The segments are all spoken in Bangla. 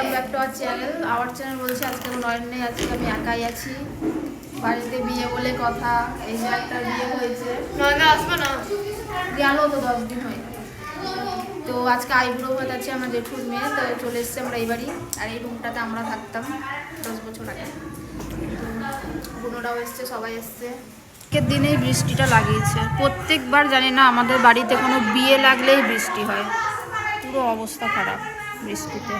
Welcome back to our channel. Our channel বলছে আজকে নয়ন নেই, আজকে আমি একাই আছি। বাড়িতে বিয়ে বলে কথা, এই যে একটা বিয়ে হয়েছে। নয়ন আসবে না, গেল তো 10 দিন হয়। তো আজকে আইবুড়ো ভাত আছে, আমার জেঠুর মেয়ে, তো চলে এসছে আমরা এই বাড়ি। আর এই রুমটাতে আমরা থাকতাম 10 বছর আগে। তো বোনরাও এসছে, সবাই এসছে। আজকের দিনেই বৃষ্টিটা লাগিয়েছে। প্রত্যেকবার জানি না আমাদের বাড়িতে কোনো বিয়ে লাগলেই বৃষ্টি হয়, পুরো অবস্থা খারাপ বৃষ্টিতে।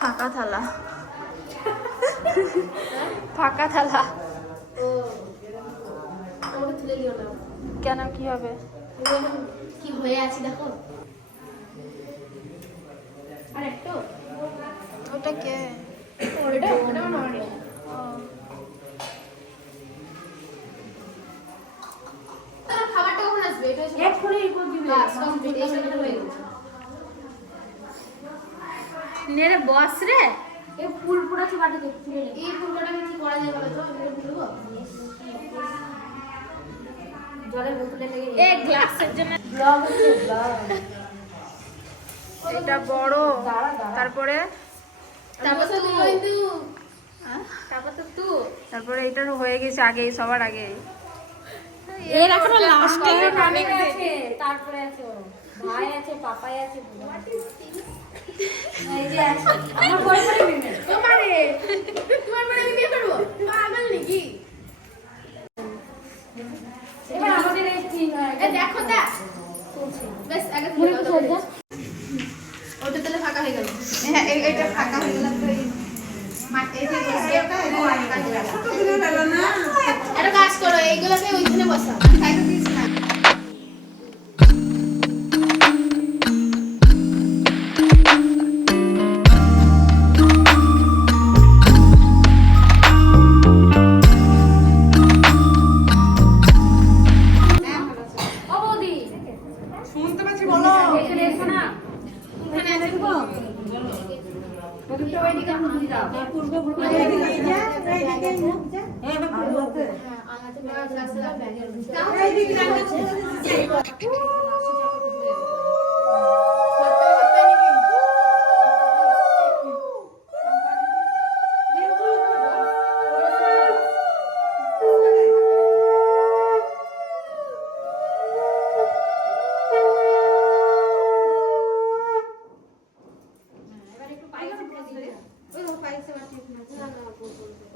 ফাঁকা থালা, ফাঁকা থালা কেন, কি হবে? কি হয়ে আছে দেখো। আর একটু ওটা কে? ওটা ওটা নড়ে। তার খাবারটা কখন আসবে? এটা এক্ষুনি রিপোর্ট দিবে। বাস কমপ্লিট, এই সেটা হয়ে গেছে। নেরে বস রে, এই ফুল পুরা চুবাতে দে, তুলে নে। এই ফুলটা কি করা যায় বলো তো? এটা তুলবো জলের বোতলে লেগে। এই গ্লাসের জন্য ব্লগ হচ্ছে, ব্লগ। এটা বড়, তারপরে তারপরে এটা হয়ে গেছে আগে, সবার আগে। এর এখনো লাস্টে অনেক আছে, তারপরে আছে ভাই আছে, পাপাই আছে, এই যে আছে আমার বয়ফ্রেন্ড মেয়ে। তোমারে তোমার মানে আমি বিয়ে করব? পাগল নাকি? এবার আমাদের এই তিন দেখো দা বেশ আগে তুলে দাও। ওটা তাহলে ফাঁকা হয়ে গেল। হ্যাঁ, এটা ফাঁকা হয়ে গেল। তো এই মাঠে যে বসিয়েটা এটা ফাঁকা হয়ে গেল। ছোট করে গেল না, একটা কাজ করো, এইগুলোকে ওইখানে বসাও। খাইতে দিস না। ও বৌদি শুনতে পাচ্ছি, বলো। এখানে এসো না, এখানে আছে গো। ওদিকটা ওইদিকে ঘুরে দাও। পূর্ব পূর্ব এইদিকে যা, এইদিকে মুখ যা। হ্যাঁ আলাতে ব্যাগের ভিতরে এইদিকে রাখো।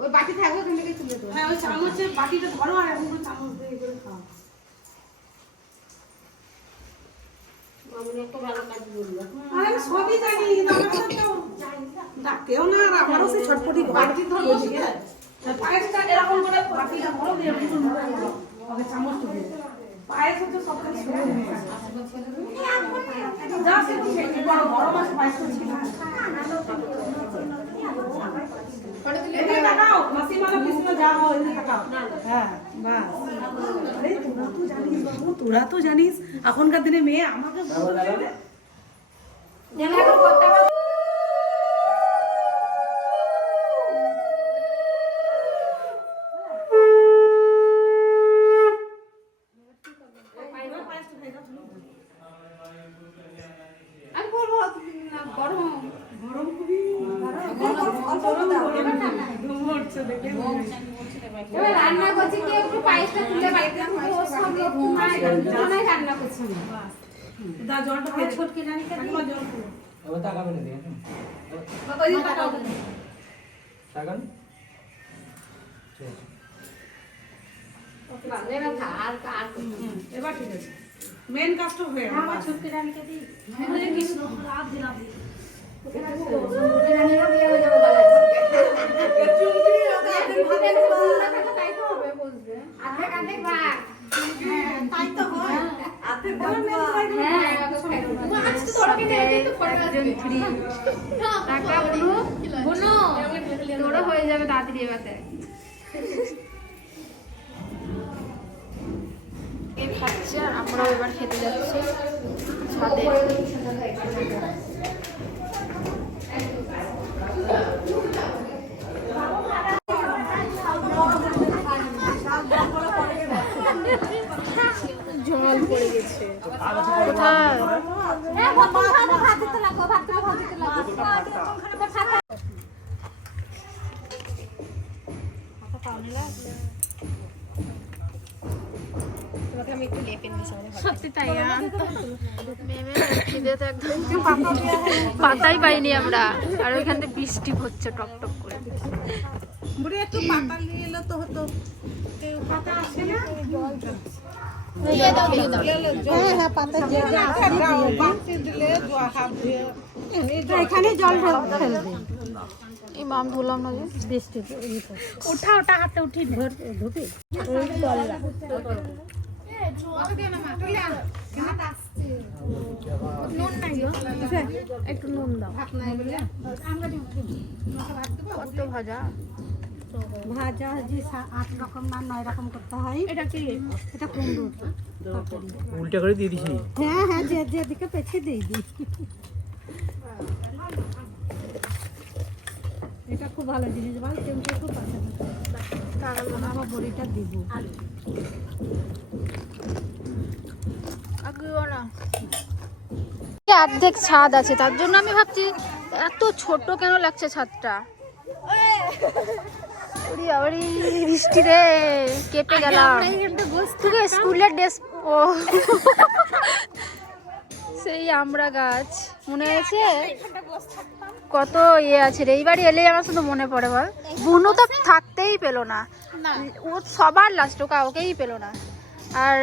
ওই বাটি থাকবে, ওখান থেকে তুলে দেবো। হ্যাঁ, ওই চামচের বাটিটা ধরো আর এখন চামচ দিয়ে করে খাও। আরে আমি সবই জানি, ডাকেও না, আর আমারও সেই ছটপটি বাটি ধরবো ঠিক আছে। পায়েসটা এরকম করে বাটিটা ধরো দিয়ে একটু মুখে দাও। ওকে চামচটা দিয়ে পায়েস হচ্ছে সব থেকে সুন্দর জিনিস। যা সে ঠিক বড় বড় মাছ পায়েস করছি না। এদিকে তাকাও, মাসিমালা পিসিমা যা হয় এদিকে তাকাও। হ্যাঁ, বাস। আরে তোরা তো জানিস বাবু, তোরা তো জানিস এখনকার দিনে মেয়ে আমাকে বলছে জানা তো করতে হবে। আমি বলবো গরম গরম খুবই এবার রান্না করছি, কি একটু পায়েসটা তুলে বাড়িতে রান্না করছি না। দা জলটা খেয়ে ছোটকে জানি কে দিই জল খাও। এবার তাকাবে না দেখেন। বাবা এই টাকাও দেন। তাকান। এবার ঠিক আছে। মেন কাজটা হয়ে গেল। আমার ছোটকে রান্না দিই। হরে কৃষ্ণ রাত দিন রাত। রান্নারও বিয়ে হয়ে যাবে বলা চুমকি ওকে তাই তো হবে বলবে। আধে কাঁধে ভাগ। তাই তো হয়। আতে বল না হ্যাঁ আজ তো তরকারি দেবে কিন্তু ফটো আসবে ফ্রি। টাকা বুনু বুনু তোরা হয়ে যাবে তাড়াতাড়ি এবারে। কে খাচ্ছে আর আমরাও এবার খেতে যাচ্ছি ছাদে। জল পড়ে গেছে সত্যি তাই মেমে খিদেতে একদম পাতাই পাইনি আমরা, আর ওইখান থেকে বৃষ্টি হচ্ছে টপ টপ করে। বুড়ি একটু পাতা নিয়ে এলে তো হতো। পাতা আসে না? হ্যাঁ পাতা এখানে জল ফেলবে। এই মাম ধুলাম না যে বৃষ্টি ওঠা ওটা হাতে উঠি ধুতে একটু নুন দাও। কত ভাজা ভাজা যে 8 রকম না 9 রকম করতে হয়। এটা কি? এটা কুমড়ো উল্টা করে দিয়ে দিছি। হ্যাঁ হ্যাঁ যেদিকে পেছে দিয়ে দিই। এটা খুব ভালো জিনিস বল, তেমনি খুব পছন্দ। আমার বড়িটা দিব। অর্ধেক ছাদ আছে, তার জন্য আমি ভাবছি এত ছোট কেন লাগছে ছাদটা। বৃষ্টি রে কেঁপে গেলাম। স্কুলের ড্রেস, ও সেই আমরা গাছ মনে আছে কত ইয়ে আছে রে। এইবারই এলেই আমার শুধু মনে পড়ে বল, বুনু তো থাকতেই পেলো না, ও সবার লাস্ট কাউকেই পেলো না। আর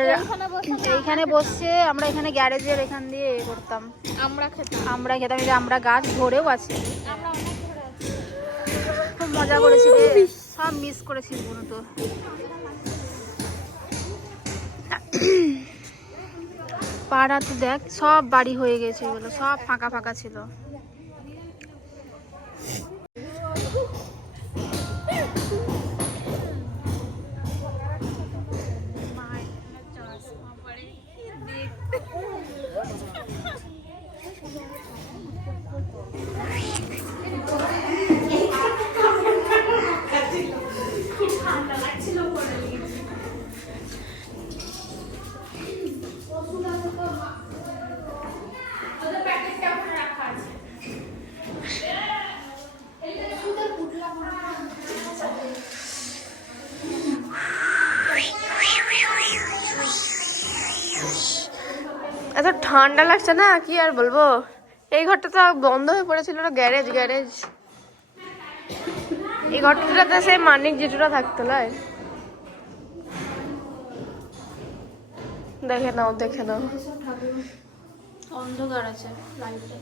এইখানে বসছে, আমরা এখানে গ্যারেজের এখান দিয়ে করতাম, আমরা খেতাম এই যে আমরা গাছ ধরেও আছে, খুব মজা করেছি রে, সব মিস করেছি বুনু তো। পাড়াতে দেখ সব বাড়ি হয়ে গেছে, এগুলো সব ফাঁকা ফাঁকা ছিল। এত ঠান্ডা লাগছে না, কি আর বলবো। এই ঘরটা তো বন্ধ হয়ে পড়েছিল না, গ্যারেজ এই ঘরটাতে সে মানিক জেঠুরা থাকতো না। দেখে নাও অন্ধকার আছে লাইটে,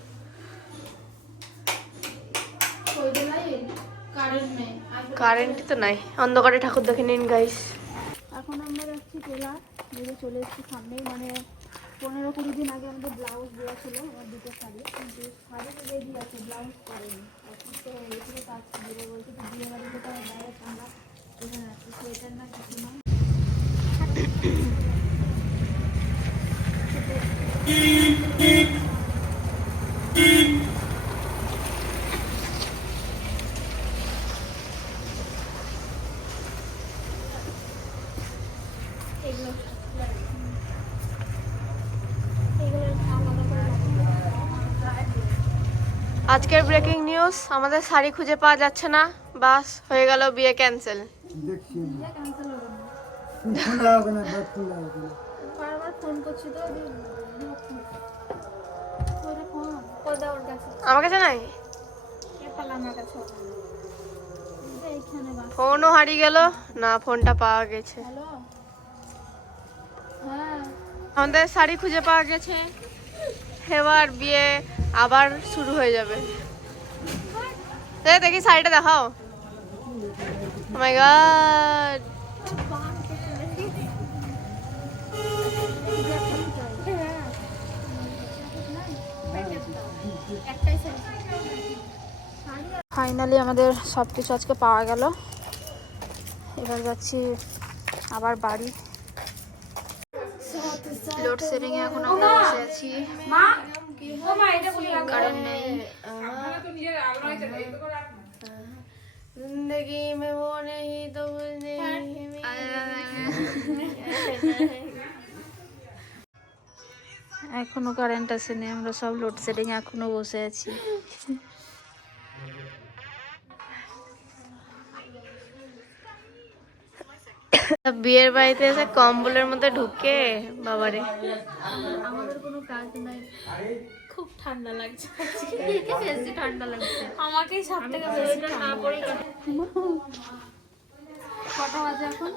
কারেন্ট তো নাই, অন্ধকারে ঠাকুর দেখে নিন গাইস। এখন আমরা যাচ্ছি টেলার, চলে এসেছি সামনেই, মানে 15-20 দিন আগে আমাদের ব্লাউজ দেওয়া ছিল আমার দুটো শাড়ি, কিন্তু শাড়ি রেডি আছে, ব্লাউজ করেনি। এখন তো এগুলো কাজ দেবো বলতে, তো বিয়ে বাড়িতে তো ডাইরেক্ট আমরা এখানে আসছি, সোয়েটার না কিছু নয়। আজকের ব্রেকিং নিউজ, আমাদের শাড়ি খুঁজে পাওয়া যাচ্ছে না, বাস হয়ে গেল বিয়ে ক্যান্সেল। বারবার ফোন করছি তো, আমার কাছে নাই, আমার কাছে এইখানে বাস। ফোনও হারিয়ে গেল না, ফোনটা পাওয়া গেছে। হ্যালো, হ্যাঁ আমাদের শাড়ি খুঁজে পাওয়া গেছে, এবার বিয়ে আবার শুরু হয়ে যাবে। দেখি শাড়িটা দেখাও। Oh my God! ফাইনালি আমাদের সব কিছু আজকে পাওয়া গেল, এবার যাচ্ছি আবার বাড়ি। লোডশেডিং এ এখন আমরা বসে আছি, কারেন্ট নেই। जिंदगी में वो नहीं तो এখনো কারেন্ট আসেনি, আমরা সব লোডশেডিং এখনো বসে আছি। বিয়ের বাড়িতে এসে কম্বলের মধ্যে ঢুকে বাবারে আমাদের কোনো কাজ নাই, খুব ঠান্ডা লাগছে, বেশি ঠান্ডা লাগছে আমাকেই সব থেকে বেশি না পড়ে। কটা বাজে এখন?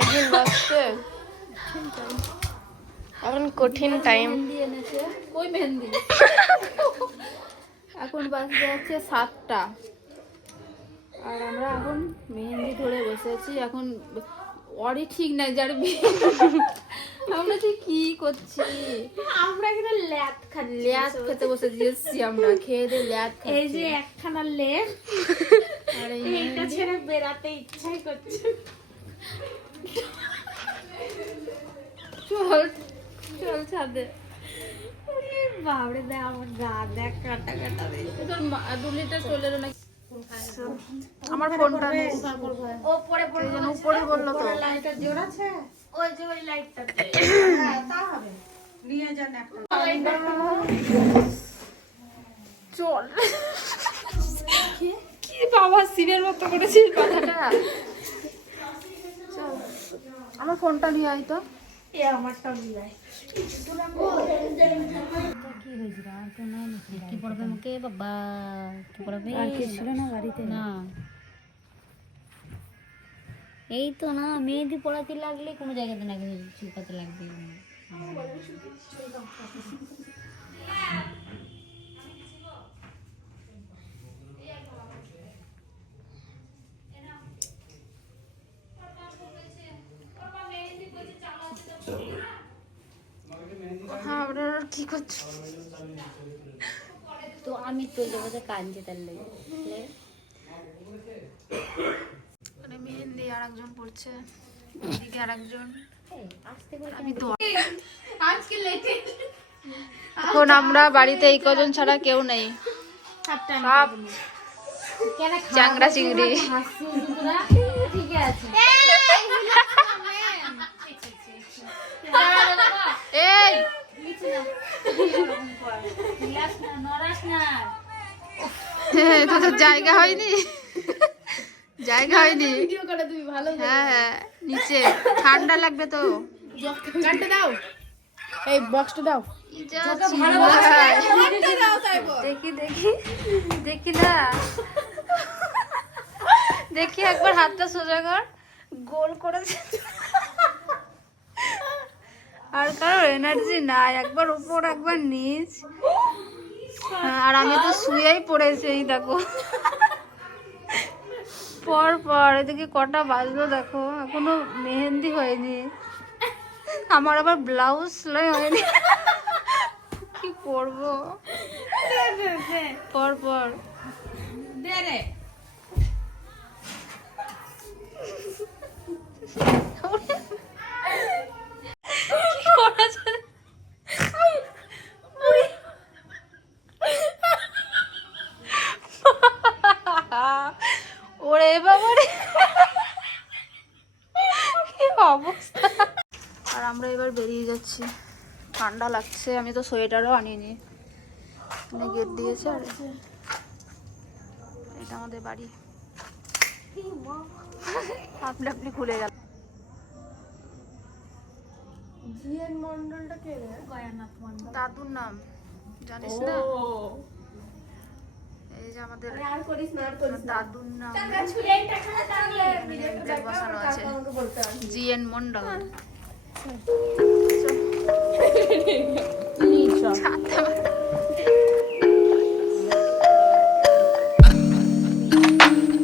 এখন বাজছে, এখন কঠিন টাইম। মেহেন্দি এনেছে, ওই মেহেন্দি। এখন বাজতে যাচ্ছে 7টা, আর আমরা এখন মেহেন্দি ধরে বসে আছি। এখন ওরই ঠিক নাই যার বিয়ে, আমরা ঠিক কি করছি, আমরা কিন্তু ল্যাদ খেতে বসে দিয়েছি, আমরা খেয়ে দিয়ে ল্যাদ। এই যে একখানা লেপ, আর এইটা ছেড়ে বেরাতে ইচ্ছাই করছে। চল চল ছাদে। বাবরে দে আমার গা দেখ, কাটা কাটা রে। তোর 2 লিটার চলে এলো না। আমার ফোনটা নেই, ও পরে পরে যেন উপরে বললো তো লাইটার জোর আছে, ওই যে ওই লাইটটাতে। হ্যাঁ তা হবে, নিয়ে যান একটা। চল কি বাবা সিনের মতো করেছিস কথাটা। চল আমার ফোনটা নিয়ে আয় তো। এ আমারটা নিয়ে আয়। কি পড়বে মুখে বাবা, কি পড়বে? আর কি ছিল না বাড়িতে? না, এই তো না, মেহেদি পড়াতে লাগলে কোনো জায়গাতে না চুপাতে লাগবে। হ্যাঁ আপনারা কি করছো? তো আমি তো দেবো কাঁদছে তার লেগে। মানে মেহেন্দি আর একজন পড়ছে, এদিকে আর একজন। আসতে করে আমি তো আজকে লেটে। এখন আমরা বাড়িতে এই কজন ছাড়া কেউ নেই, সব চাংড়া চিংড়ি। ঠিক আছে, এই তোদের জায়গা হয়নি, জায়গা হয়নি। হ্যাঁ হ্যাঁ নিচে ঠান্ডা লাগবে তো। দাও, এই বক্সটা দাও। দেখি দেখি দেখি না, দেখি একবার হাতটা সোজা কর, গোল করেছে। আর কারোর এনার্জি নাই, একবার উপর একবার নিচ। আর আমি তো শুয়েই পড়েছি, এই দেখো পর পর। এদিকে কটা বাজলো দেখো, এখনো মেহেন্দি হয়নি, আমার আবার ব্লাউজ সেলাই হয়নি। কি পরবো পর পর। দে রে, কি করা যায়? ওরে বাবারে কি অবস্থা। আর আমরা এবার বেরিয়ে যাচ্ছি, ঠান্ডা লাগছে। আমি তো সোয়েটারও আনিনি, এখানে গেট দিয়েছে। আর এটা আমাদের বাড়ি, আপনি আপনি খুলে গেল। জিএন মন্ডলটা কে রে? গয়ানাথ মন্ডল, দাদুর নাম জানিস না? এই যে আমাদের আর করিস না, আর করিস না। দাদুর নাম টাকা ছুঁয়ে টাকাটা তাহলে ভিডিওটা দেখো, বসানো আছে, কাকা আমাকে বলতে হবে। জিএন মন্ডল। আমি ছাড়তে পারবো